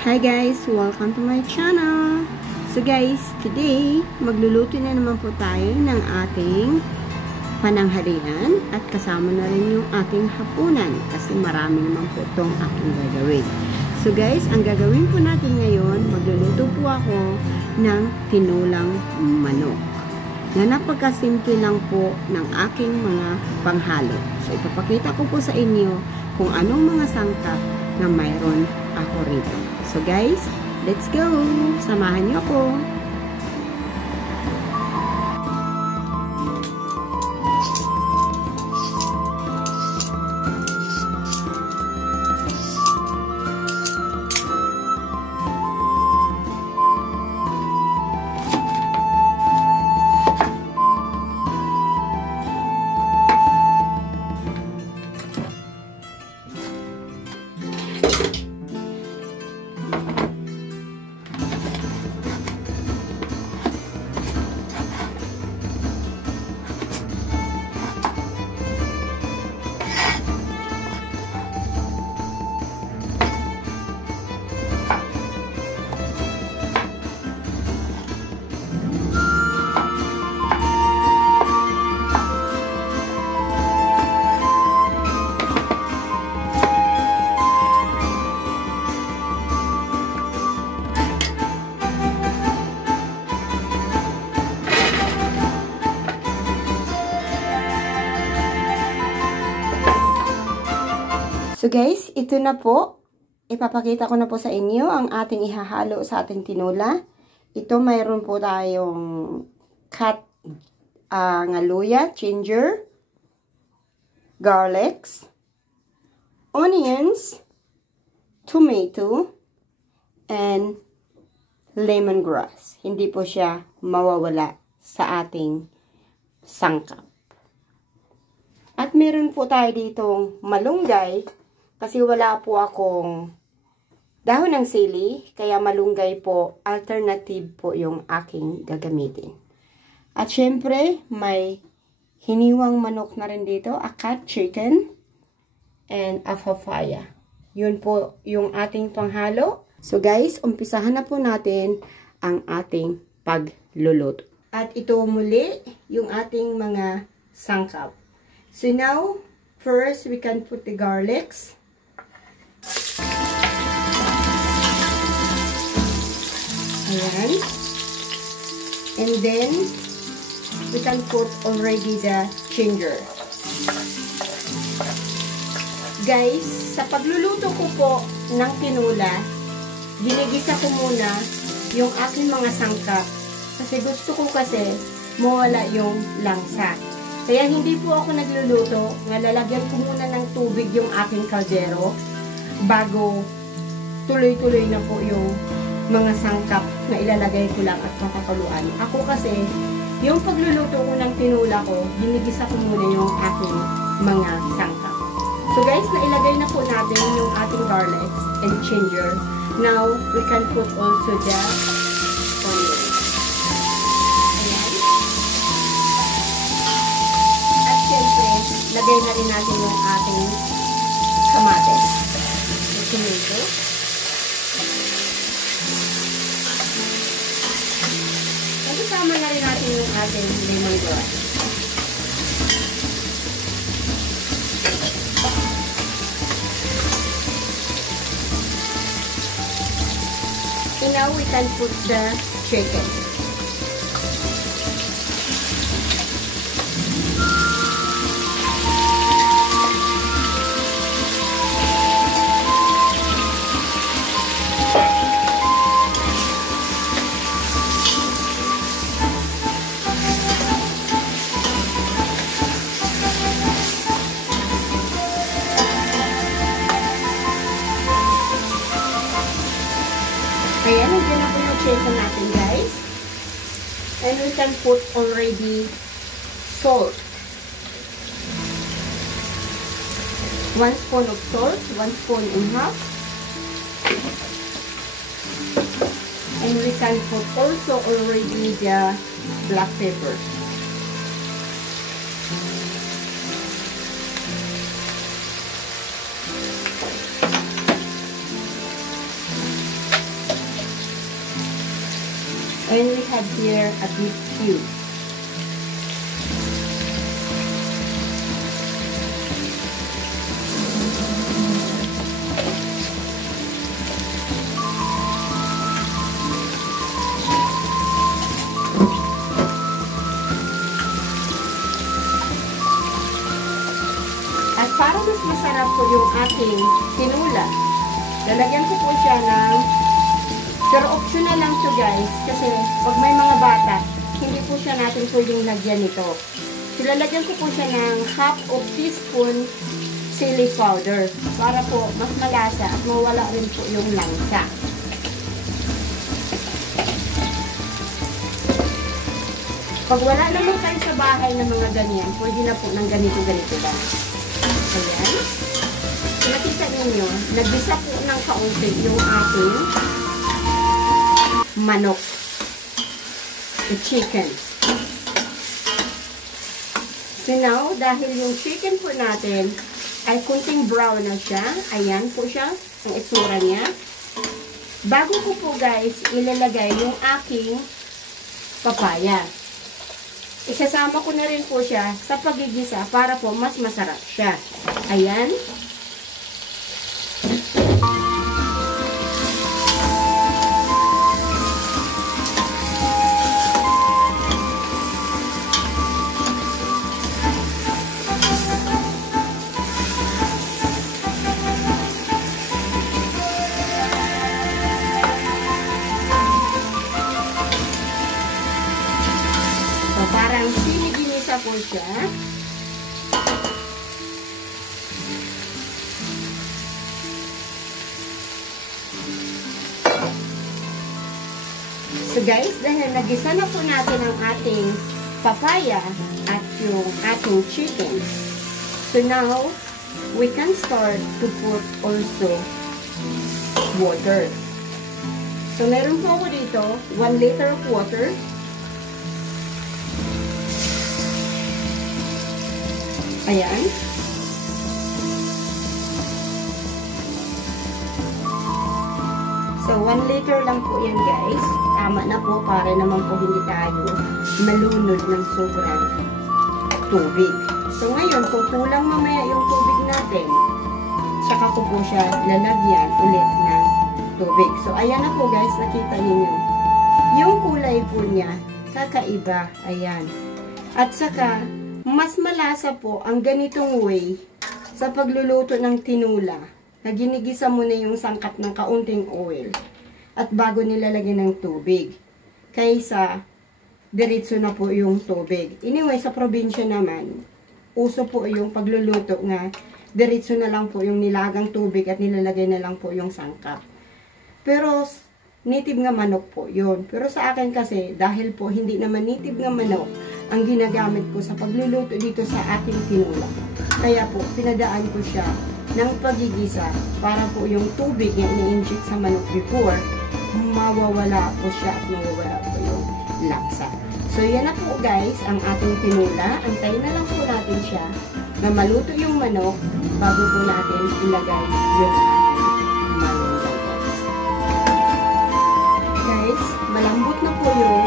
Hi guys! Welcome to my channel! So guys, today, magluluto na naman po tayo ng ating pananghalian at kasama na rin yung ating hapunan kasi marami naman po itong aking gagawin. So guys, ang gagawin po natin ngayon, magluluto po ako ng tinulang manok na napagkasimple lang po ng aking mga panghalo. So ipapakita ko po sa inyo kung anong mga sangkap na mayroon ako rito. So guys, let's go! Samahan niyo ako! So guys, ito na po. Ipapakita ko na po sa inyo ang ating ihahalo sa ating tinola. Ito mayroon po tayong cut nga luya, ginger, garlics, onions, tomato, and lemongrass. Hindi po siya mawawala sa ating sangkap. At meron po tayo ditong malunggay. Kasi wala po akong dahon ng sili, kaya malunggay po, alternative po yung aking gagamitin. At syempre, may hiniwang manok na rin dito, a cut chicken, and a papaya. Yun po yung ating panghalo. So guys, umpisahan na po natin ang ating pagluluto. At ito muli, yung ating mga sangkap. So now, first, we can put the garlics. Ayan. And then, we can put already the ginger. Guys, sa pagluluto ko po ng tinola, ginigisa ko muna yung aking mga sangkap. Kasi gusto ko kasi mawala yung langsa. Kaya hindi po ako nagluluto, lalagyan ko muna ng tubig yung aking kaldero bago tuloy-tuloy na po yung mga sangkap na ilalagay ko lang at makakuluan. Ako kasi, yung pagluluto ko ng tinula ko, ginigisa ko muna yung aking mga sangkap. So guys, nailagay na po natin yung ating garlics and ginger. Now, we can put also the onion. Ayan. At syempre, lagay na rin natin yung ating kamatis. The tomato. Kasama na rin natin yung ating lemongrass. And now we can put the chicken. Ayan, nandiyan na po yung chicken natin, guys. And we can put already salt. 1 spoon of salt, 1 spoon and a half. And we can put also already the black pepper. And we have here a beef cube. At para mas masarap po yung ating tinula, lalagyan ko po siya ng, pero optional lang to guys, kasi pag may mga bata, hindi po siya natin pwedeng lagyan nito. So, lalagyan ko po siya ng half of teaspoon chili powder para po mas malasa at mawala rin po yung langsa. Pag wala naman kayo sa bahay ng mga ganyan, pwede na po ng ganito-ganito lang. Ayan. So, nakita ninyo, nagbisa po ng kaunti yung ating manok. The chicken. So now, dahil yung chicken po natin ay kunting brown na siya, ayan po siya, ang itsura niya. Bago ko po guys, ilalagay yung aking papaya. Isasama ko na rin po siya sa pagigisa para po mas masarap siya. Ayan. Parang siniginisa po siya. So guys, dahil nagisa na po natin ang ating papaya at yung ating chicken. So now, we can start to put also water. So meron po ako dito, 1 liter of water. Ayan. So, 1 liter lang po yan guys. Tama na po para naman po hindi tayo malunod ng sobrang tubig. So, ngayon, kung kulang mamaya yung tubig natin, saka ko po siya lalagyan ulit ng tubig. So, ayan na po guys, nakita ninyo. Yung kulay po niya, kakaiba. Ayan. At saka, mas malasa po ang ganitong way sa pagluluto ng tinula na ginigisa mo na yung sangkap ng kaunting oil at bago nilalagyan ng tubig kaysa diretso na po yung tubig. Anyway, sa probinsya naman, uso po yung pagluluto nga diretso na lang po yung nilagang tubig at nilalagay na lang po yung sangkap. Pero native nga manok po yun. Pero sa akin kasi, dahil po hindi naman native nga manok ang ginagamit ko sa pagluluto dito sa aking tinula. Kaya po, pinadaan ko siya ng pagigisa para po yung tubig na ini-inject sa manok before, mawawala po siya at mawawala po yung laksa. So, yan na po guys, ang ating tinula. Antayin na lang po natin siya na maluto yung manok bago po natin ilagay yung ating manok. Guys, malambot na po yung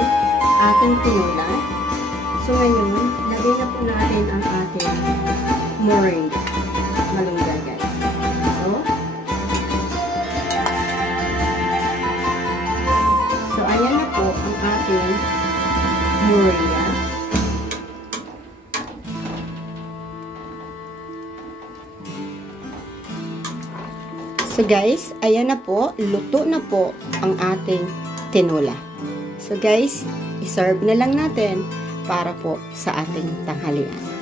ating tinula. So, ngayon, lagay na po natin ang ating moringa. Malunggay, guys. So, ayan na po ang ating moringa. So, guys, ayan na po. Luto na po ang ating tinula. So, guys, iserve na lang natin para po sa ating tanghalian.